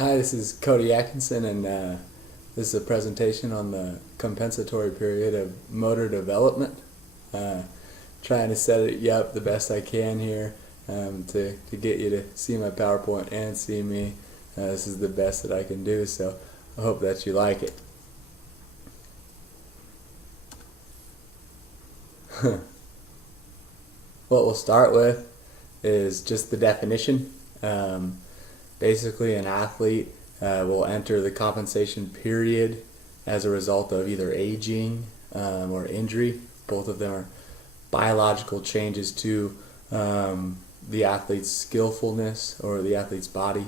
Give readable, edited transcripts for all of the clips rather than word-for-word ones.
Hi, this is Cody Atkinson, and this is a presentation on the compensatory period of motor development. Uh, Trying to set it up the best I can here to get you to see my PowerPoint and see me. This is the best that I can do, so I hope that you like it. What we'll start with is just the definition. Basically, an athlete will enter the compensation period as a result of either aging or injury. Both of them are biological changes to the athlete's skillfulness or the athlete's body.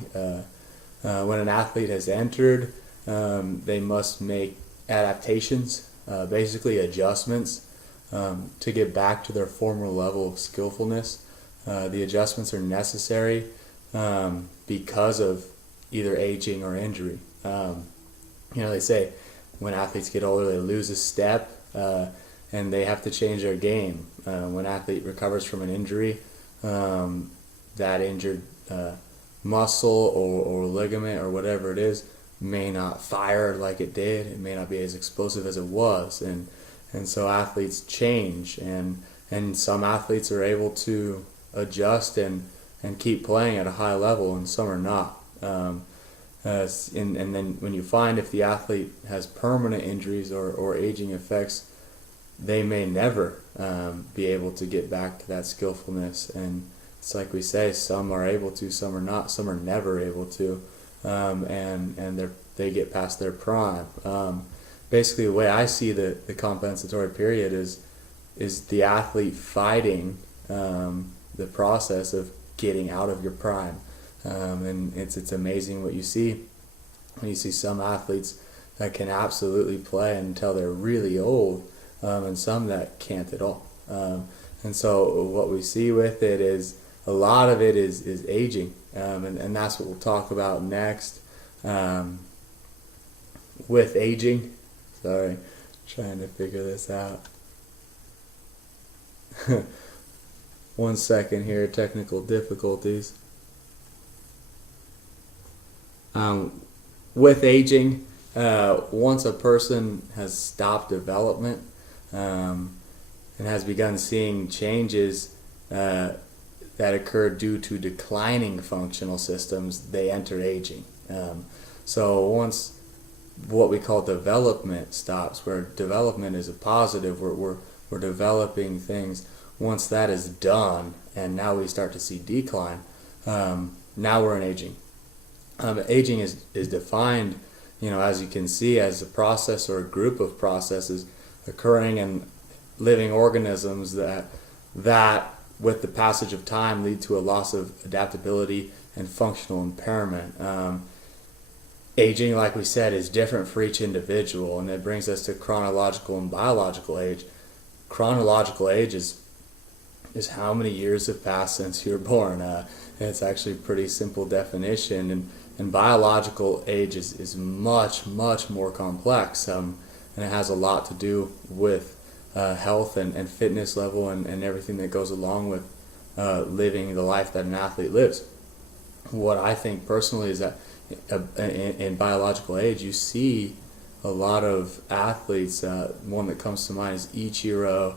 When an athlete has entered, they must make adaptations, basically adjustments, to get back to their former level of skillfulness. The adjustments are necessary because of either aging or injury. They say when athletes get older, they lose a step and they have to change their game. When an athlete recovers from an injury, that injured muscle or ligament or whatever it is may not fire like it did. It may not be as explosive as it was, and so athletes change, and some athletes are able to adjust and keep playing at a high level, and some are not. And then when you find if the athlete has permanent injuries or aging effects, they may never be able to get back to that skillfulness. And it's like we say, some are able to, some are not, some are never able to, and they get past their prime. Basically, the way I see the compensatory period is the athlete fighting the process of getting out of your prime. And it's amazing what you see when you see some athletes that can absolutely play until they're really old, and some that can't at all. And so what we see with it is a lot of it is aging, and that's what we'll talk about next. With aging, sorry, trying to figure this out. 1 second here, technical difficulties. With aging, once a person has stopped development and has begun seeing changes that occur due to declining functional systems, they enter aging. So once what we call development stops, where development is a positive, we're developing things. Once that is done, and now we start to see decline, now we're in aging. Aging is defined, as you can see, as a process or a group of processes occurring in living organisms that with the passage of time lead to a loss of adaptability and functional impairment. Aging, like we said, is different for each individual, and it brings us to chronological and biological age. Chronological age is how many years have passed since you were born. It's actually a pretty simple definition, and biological age is much, much more complex, and it has a lot to do with health and fitness level and everything that goes along with living the life that an athlete lives. What I think personally is that in biological age, you see a lot of athletes. One that comes to mind is Ichiro,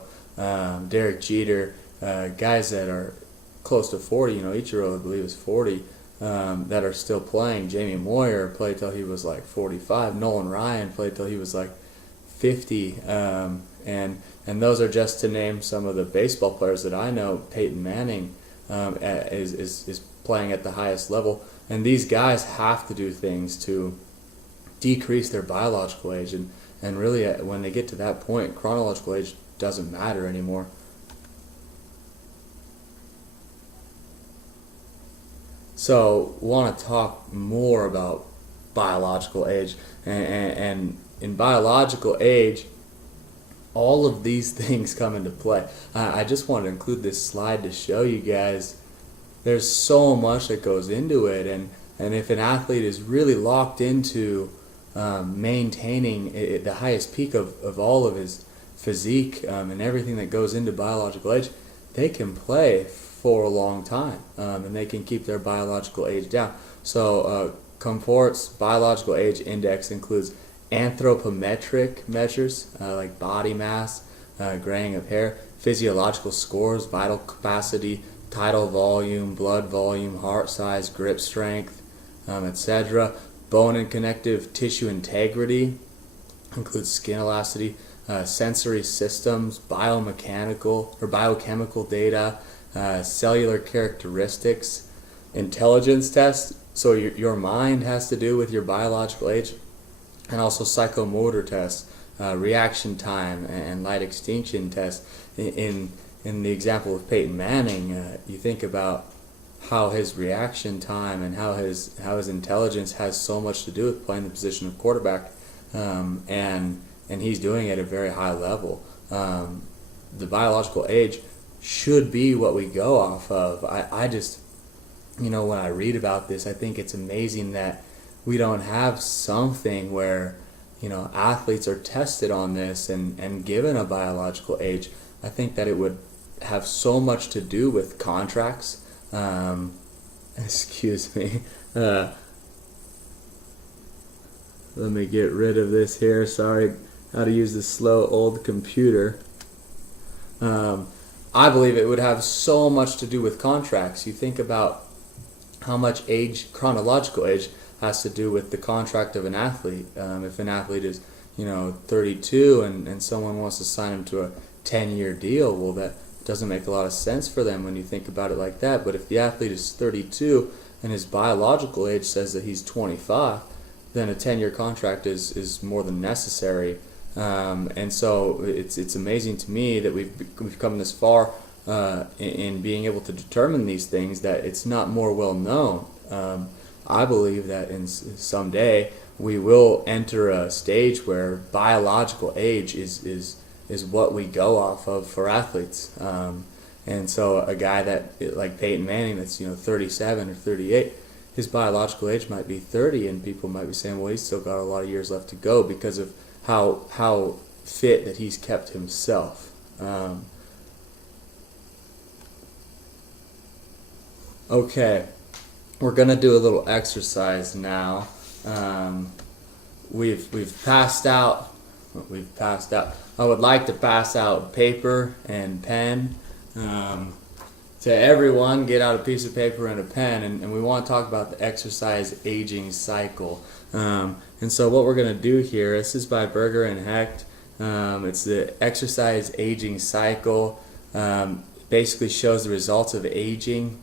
Derek Jeter, guys that are close to 40. Ichiro, I believe, is 40, that are still playing. Jamie Moyer played till he was like 45. Nolan Ryan played till he was like 50. And those are just to name some of the baseball players that I know. Peyton Manning is playing at the highest level. And these guys have to do things to decrease their biological age. And really, when they get to that point, chronological age doesn't matter anymore. So, want to talk more about biological age. And in biological age, all of these things come into play. I just wanted to include this slide to show you guys there's so much that goes into it, and if an athlete is really locked into maintaining the highest peak of all of his physique and everything that goes into biological age, they can play for a long time, and they can keep their biological age down. So Comfort's biological age index includes anthropometric measures like body mass, graying of hair, physiological scores, vital capacity, tidal volume, blood volume, heart size, grip strength, etc. Bone and connective tissue integrity includes skin elasticity, sensory systems, biomechanical or biochemical data, cellular characteristics, intelligence tests. So your mind has to do with your biological age, and also psychomotor tests, reaction time, and light extinction tests. In the example of Peyton Manning, you think about how his reaction time and how his intelligence has so much to do with playing the position of quarterback, and he's doing it at a very high level. The biological age should be what we go off of. I just, when I read about this, I think it's amazing that we don't have something where, athletes are tested on this and given a biological age. I think that it would have so much to do with contracts. Excuse me. Let me get rid of this here. Sorry, how to use this slow old computer. I believe it would have so much to do with contracts. You think about how much age, chronological age, has to do with the contract of an athlete. If an athlete is, 32 and someone wants to sign him to a 10-year deal, well, that doesn't make a lot of sense for them when you think about it like that. But if the athlete is 32 and his biological age says that he's 25, then a 10-year contract is more than necessary. And so it's amazing to me that we've come this far in being able to determine these things, that it's not more well known. I believe that someday we will enter a stage where biological age is what we go off of for athletes. And so a guy that, like Peyton Manning, that's 37 or 38, his biological age might be 30, and people might be saying, well, he's still got a lot of years left to go because of how fit that he's kept himself. Okay, we're gonna do a little exercise now. We've passed out. I would like to pass out paper and pen to everyone. Get out a piece of paper and a pen, and we want to talk about the exercise aging cycle. And so what we're going to do here, this is by Berger and Hecht. It's the exercise aging cycle. Basically shows the results of aging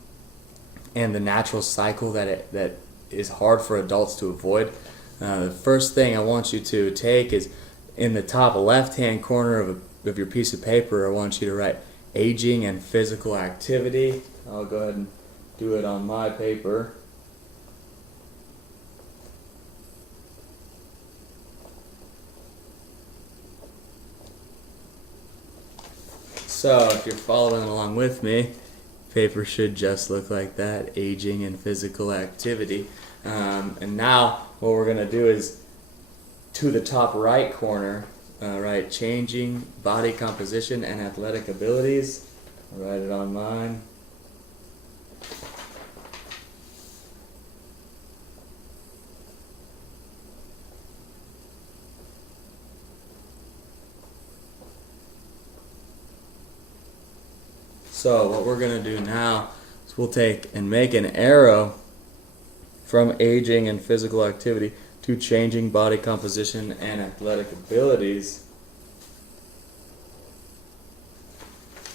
and the natural cycle that is hard for adults to avoid. The first thing I want you to take is in the top left-hand corner of your piece of paper. I want you to write aging and physical activity. I'll go ahead and do it on my paper. So if you're following along with me, paper should just look like that, aging and physical activity. And now what we're going to do is to the top right corner, write changing body composition and athletic abilities. I'll write it on mine. So what we're going to do now is we'll take and make an arrow from aging and physical activity to changing body composition and athletic abilities.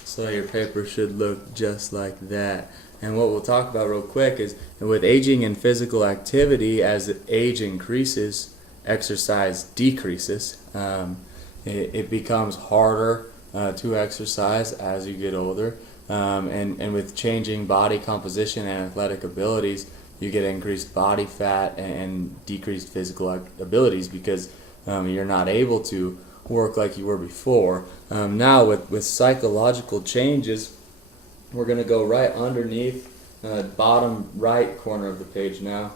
So your paper should look just like that. And what we'll talk about real quick is with aging and physical activity, as age increases, exercise decreases. It becomes harder to exercise as you get older. And with changing body composition and athletic abilities, you get increased body fat and decreased physical abilities because you're not able to work like you were before. Now with psychological changes, we're going to go right underneath bottom right corner of the page now.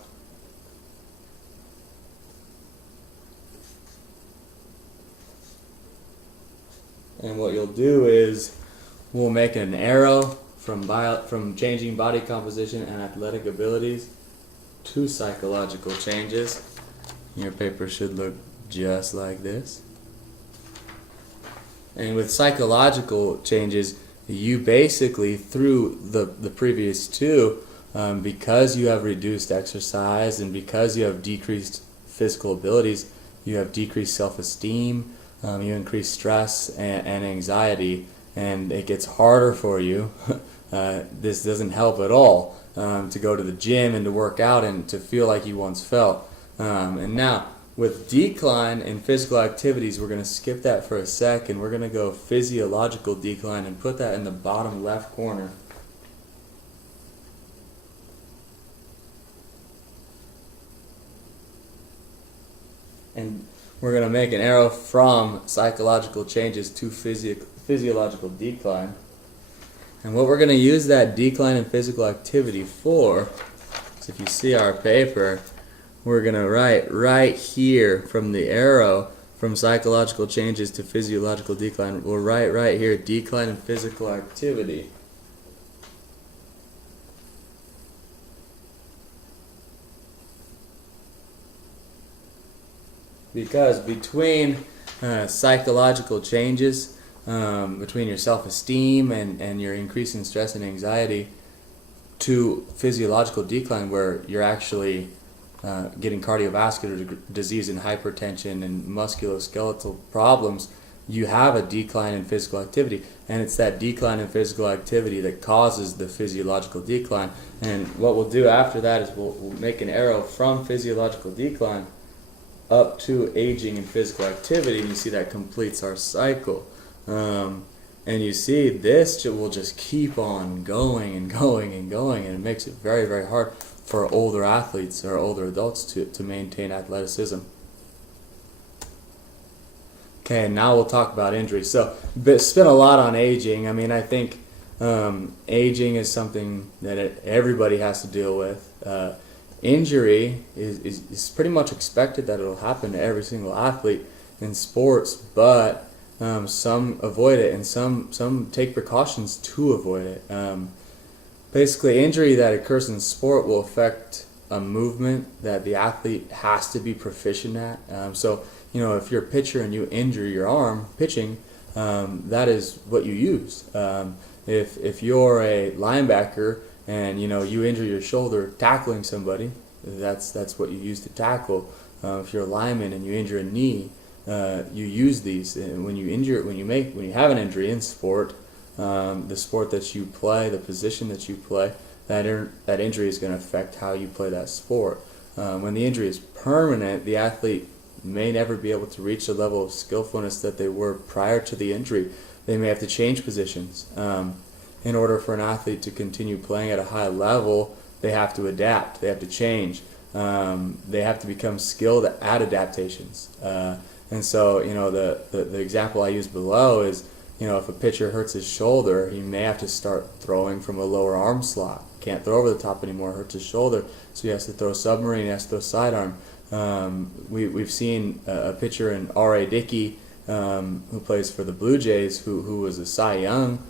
And what you'll do is we'll make an arrow from changing body composition and athletic abilities two psychological changes. Your paper should look just like this. And with psychological changes, you basically, through the previous two, because you have reduced exercise and because you have decreased physical abilities, you have decreased self-esteem, you increase stress and anxiety, and it gets harder for you. This doesn't help at all, to go to the gym and to work out and to feel like you once felt. And now, with decline in physical activities, we're going to skip that for a sec, and we're going to go physiological decline and put that in the bottom left corner. And we're going to make an arrow from psychological changes to physiological decline. And what we're going to use that decline in physical activity for is, if you see our paper, we're going to write right here from the arrow from psychological changes to physiological decline. We'll write right here, decline in physical activity. Because between psychological changes, between your self-esteem and your increase in stress and anxiety, to physiological decline where you're actually getting cardiovascular disease and hypertension and musculoskeletal problems, you have a decline in physical activity. And it's that decline in physical activity that causes the physiological decline. And what we'll do after that is we'll make an arrow from physiological decline up to aging and physical activity, and you see that completes our cycle. And you see this will just keep on going and going and going, and it makes it very, very hard for older athletes or older adults to maintain athleticism. Okay, now we'll talk about injury. So, spent a lot on aging. I mean, I think aging is something that everybody has to deal with. Injury is pretty much expected that it'll happen to every single athlete in sports, but some avoid it and some take precautions to avoid it. Basically, injury that occurs in sport will affect a movement that the athlete has to be proficient at. So, if you're a pitcher and you injure your arm pitching, that is what you use. If you're a linebacker and you injure your shoulder tackling somebody, that's what you use to tackle. If you're a lineman and you injure a knee, you use these. And when you have an injury in sport, the sport that you play, the position that you play, that injury is going to affect how you play that sport. When the injury is permanent, the athlete may never be able to reach the level of skillfulness that they were prior to the injury. They may have to change positions. In order for an athlete to continue playing at a high level, they have to adapt, they have to change, they have to become skilled at adaptations. And so, the example I use below is, if a pitcher hurts his shoulder, he may have to start throwing from a lower arm slot. Can't throw over the top anymore, hurts his shoulder, so he has to throw submarine, he has to throw sidearm. We've seen a pitcher in R.A. Dickey, who plays for the Blue Jays, who was a Cy Young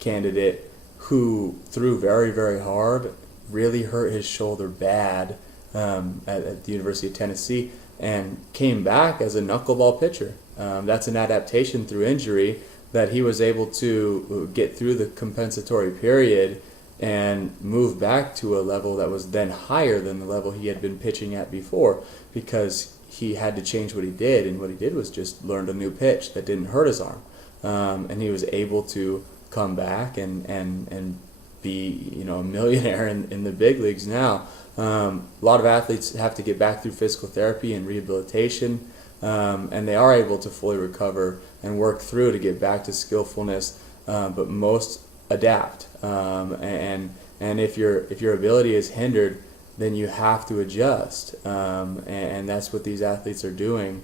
candidate, who threw very, very hard, really hurt his shoulder bad at the University of Tennessee, and came back as a knuckleball pitcher. That's an adaptation through injury that he was able to get through the compensatory period and move back to a level that was then higher than the level he had been pitching at before, because he had to change what he did, and what he did was just learned a new pitch that didn't hurt his arm. And he was able to come back and be a millionaire in the big leagues now. A lot of athletes have to get back through physical therapy and rehabilitation, and they are able to fully recover and work through to get back to skillfulness, but most adapt. And if your ability is hindered, then you have to adjust, and that's what these athletes are doing.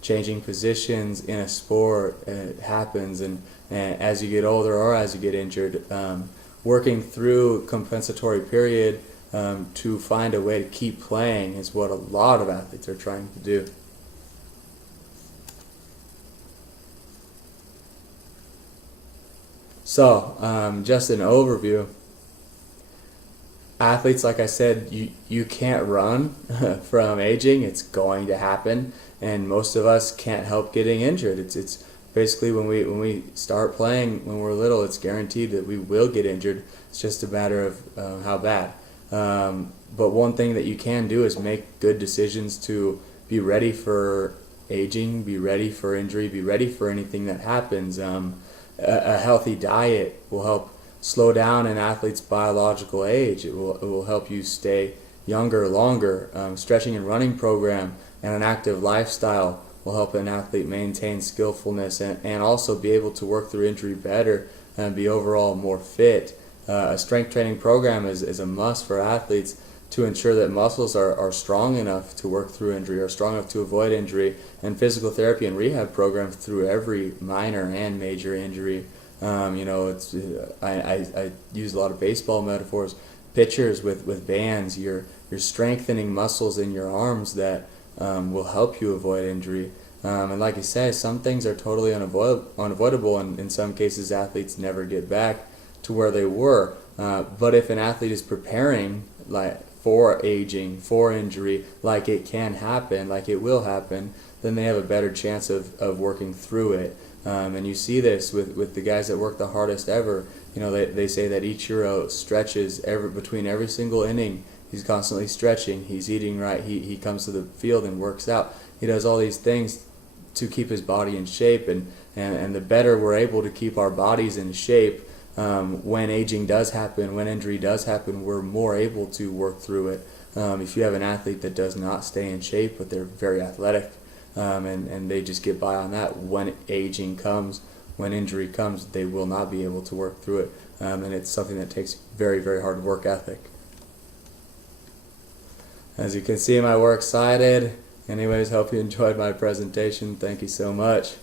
Changing positions in a sport happens, and as you get older or as you get injured, working through compensatory period to find a way to keep playing is what a lot of athletes are trying to do. So, just an overview. athletes, like I said, you can't run from aging. It's going to happen, and most of us can't help getting injured. It's basically when we start playing when we're little, it's guaranteed that we will get injured. It's just a matter of how bad. But one thing that you can do is make good decisions to be ready for aging, be ready for injury, be ready for anything that happens. A healthy diet will help slow down an athlete's biological age. It will help you stay younger longer. Stretching and running program and an active lifestyle will help an athlete maintain skillfulness and also be able to work through injury better and be overall more fit. A strength training program is a must for athletes to ensure that muscles are strong enough to work through injury, or strong enough to avoid injury, and physical therapy and rehab programs through every minor and major injury. I use a lot of baseball metaphors. Pitchers with bands, you're strengthening muscles in your arms that will help you avoid injury. And like you say, some things are totally unavoidable, and in some cases athletes never get back to where they were. But if an athlete is preparing for aging, for injury, like it can happen, like it will happen, then they have a better chance of working through it. And you see this with the guys that work the hardest ever. They say that Ichiro stretches between every single inning. He's constantly stretching. He's eating right. He comes to the field and works out. He does all these things to keep his body in shape. And the better we're able to keep our bodies in shape, when aging does happen, when injury does happen, we're more able to work through it. If you have an athlete that does not stay in shape, but they're very athletic, and they just get by on that, when aging comes, when injury comes, they will not be able to work through it. And it's something that takes very, very hard work ethic. As you can see, my works cited. Anyways, hope you enjoyed my presentation. Thank you so much.